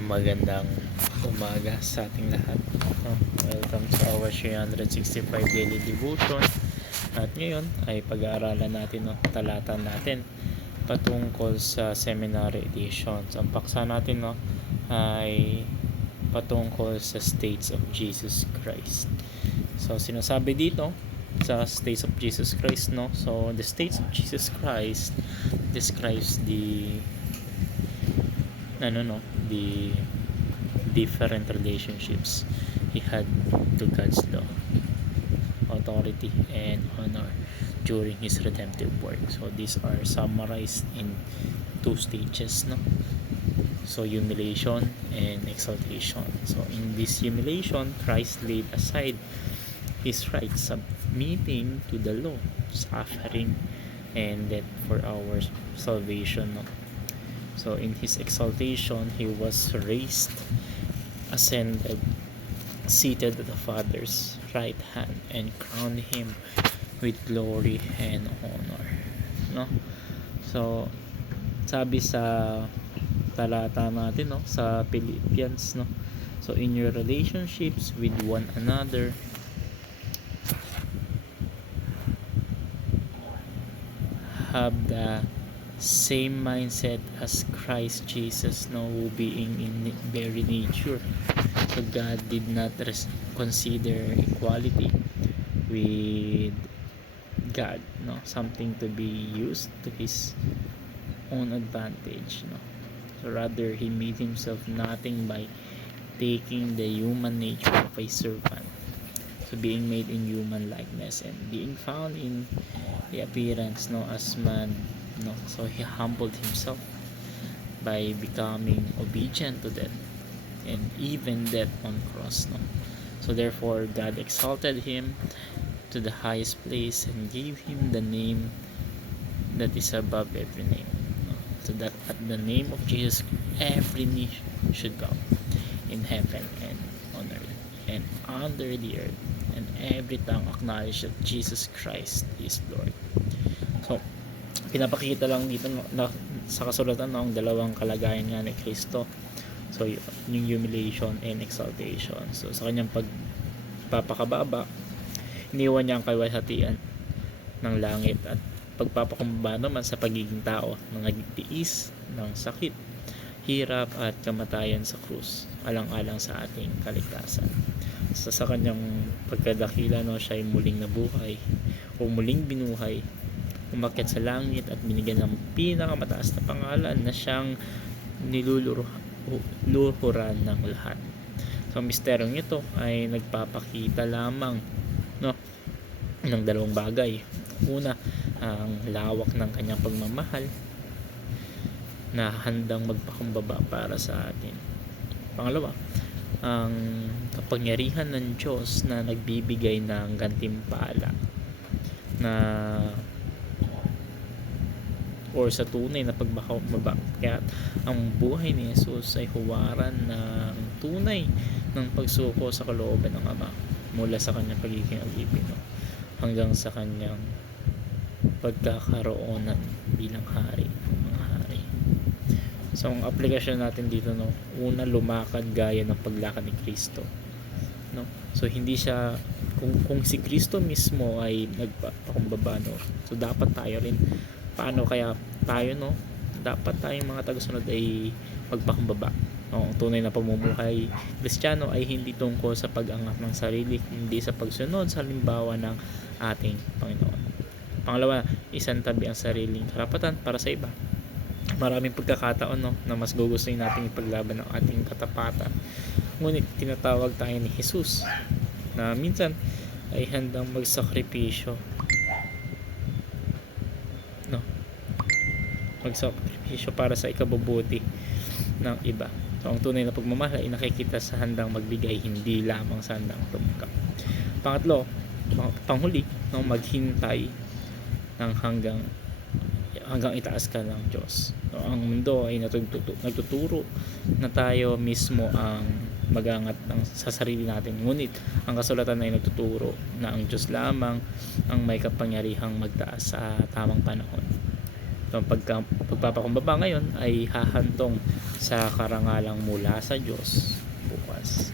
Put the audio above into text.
Magandang umaga sa ating lahat. Welcome to our 365 daily devotion. At ngayon ay pag-aaralan natin, talata natin patungkol sa seminary edition. So, ang paksa natin ay patungkol sa states of Jesus Christ. So sinasabi dito sa states of Jesus Christ, so the states of Jesus Christ describes the the different relationships he had to God's law, authority, and honor during his redemptive work. So these are summarized in two stages, so humiliation and exaltation. So in this humiliation, Christ laid aside his rights, submitting to the law, suffering and death for our salvation. So in his exaltation, he was raised, ascended, seated at the Father's right hand, and crowned him with glory and honor. So sabi sa talata natin, sa Philippians, so in your relationships with one another, have the same mindset as Christ Jesus, who being in very nature, so God did not consider equality with God something to be used to his own advantage, so rather he made himself nothing by taking the human nature of a servant, so being made in human likeness and being found in the appearance as man, so he humbled himself by becoming obedient to death, and even death on cross. So therefore God exalted him to the highest place and gave him the name that is above every name, so that at the name of Jesus every knee should bow, in heaven and on earth and under the earth, and every tongue acknowledge that Jesus Christ is Lord. So pinapakita lang dito sa kasulatan ang dalawang kalagayan nga ni Kristo, so yung humiliation and exaltation. So sa kanyang pagpapakababa, iniwan niya ang kalwalhatian ng langit, at pagpapakumbaba naman sa pagiging tao ng nagtiis ng sakit, hirap at kamatayan sa krus, alang-alang sa ating kaligtasan. So sa kanyang pagkadakila, siya ay muling nabuhay o muling binuhay, umakyat sa langit at binigyan ng pinakamataas na pangalan na siyang niluluhuran ng lahat. So ang misteryong ito ay nagpapakita lamang ng dalawang bagay. Una, ang lawak ng kanyang pagmamahal na handang magpakumbaba para sa atin. Pangalawa, ang kapangyarihan ng Diyos na nagbibigay ng gantimpala na or sa tunay na pagpakumbaba. Kaya ang buhay ni Jesus ay huwaran ng tunay ng pagsuko sa kalooban ng Ama, mula sa kanyang pagiging alipin hanggang sa kanyang pagkakaroon bilang hari ng mga hari. So ang aplikasyon natin dito, una, lumakad gaya ng paglakad ni Kristo, so hindi siya, kung si Kristo mismo ay nagpakumbaba, so dapat tayo rin. Paano kaya tayo, dapat tayong mga tagasunod ay magpakumbaba. Ang tunay na pamumuhay Kristiyano ay hindi tungkol sa pag-angat ng sarili, hindi sa pagsunod sa halimbawa ng ating Panginoon. Pangalawa, isantabi ang sariling karapatan para sa iba. Maraming pagkakataon na mas gugustuhin natin ipaglaban ng ating katapatan, ngunit tinatawag tayo ni Jesus na minsan ay handang magsakripisyo para sa ikabubuti ng iba. So ang tunay na pagmamahal ay nakikita sa handang magbigay, hindi lamang sa handang tumukap. Pangatlo, panghuli, maghintay ng hanggang itaas ka ng Diyos. So ang mundo ay nagtuturo na tayo mismo ang magangat sa sarili natin, ngunit ang kasulatan ay nagtuturo na ang Diyos lamang ang may kapangyarihang magtaas sa tamang panahon. Ang pagpapakumbaba ngayon ay hahantong sa karangalang mula sa Diyos bukas.